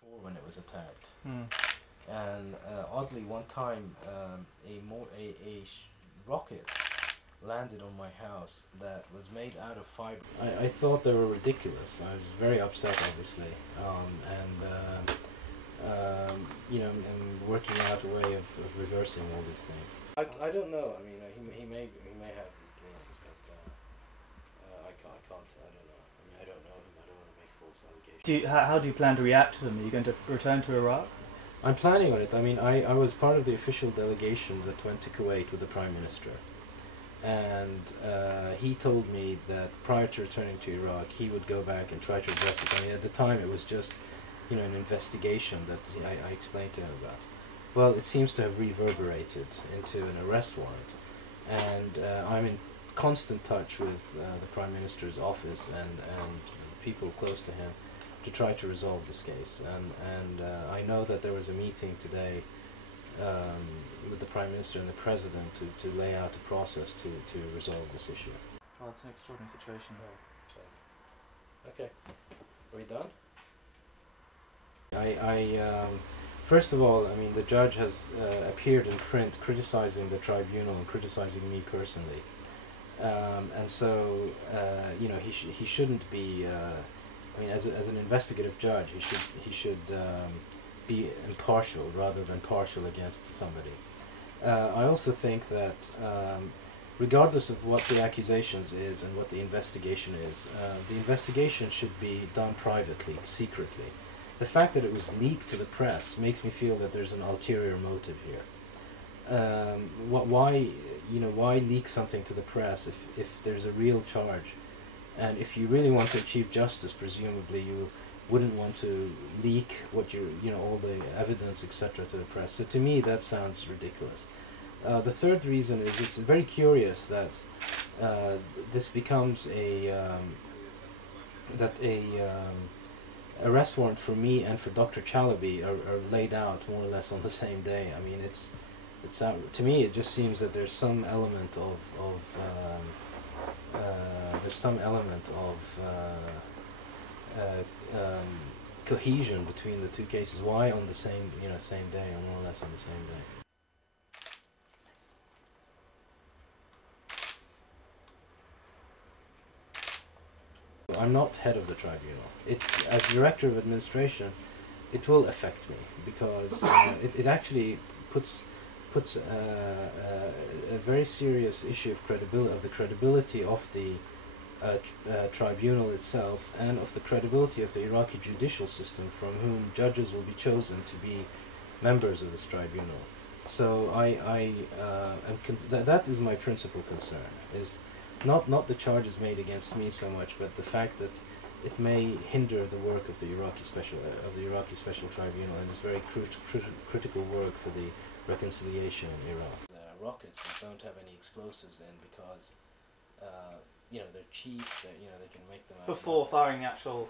before when it was attacked. And oddly, one time a rocket landed on my house that was made out of fiber. I thought they were ridiculous. I was very upset, obviously, you know, and working out a way of reversing all these things. I don't know. I mean, he may have his claims, but I can't. I don't know. I mean, I don't know him. I don't want to make false allegations. How do you plan to react to them? Are you going to return to Iraq? I'm planning on it. I mean, I was part of the official delegation that went to Kuwait with the Prime Minister. And he told me that prior to returning to Iraq, he would go back and try to address it. I mean, at the time it was just, you know, an investigation that I explained to him about. Well, it seems to have reverberated into an arrest warrant. And I'm in constant touch with the Prime Minister's office and people close to him to try to resolve this case. And I know that there was a meeting today with the Prime Minister and the President to lay out a process to resolve this issue. Oh, it's an extraordinary situation. Okay, are we done? First of all, I mean, the judge has appeared in print criticizing the tribunal and criticizing me personally. And so, you know, he shouldn't be, I mean, as an investigative judge, he should be impartial rather than partial against somebody. I also think that regardless of what the accusations is and what the investigation is, the investigation should be done privately, secretly. The fact that it was leaked to the press makes me feel that there's an ulterior motive here. Why leak something to the press if there's a real charge? And if you really want to achieve justice, presumably you wouldn't want to leak what all the evidence, etc., to the press. So to me, that sounds ridiculous. The third reason is it's very curious that this becomes arrest warrant for me and for Dr. Chalabi are laid out more or less on the same day. I mean, to me it just seems that there's some element of cohesion between the two cases. Why on the same day, or more or less on the same day? I'm not head of the tribunal. As director of administration, it will affect me because it actually puts a very serious issue of the credibility of the tribunal itself and of the credibility of the Iraqi judicial system, from whom judges will be chosen to be members of this tribunal. So that is my principal concern, is not the charges made against me so much, but the fact that it may hinder the work of the Iraqi special tribunal and this very critical work for the reconciliation in Iraq. Rockets that don't have any explosives in because they're cheap. They can make them out before firing the actual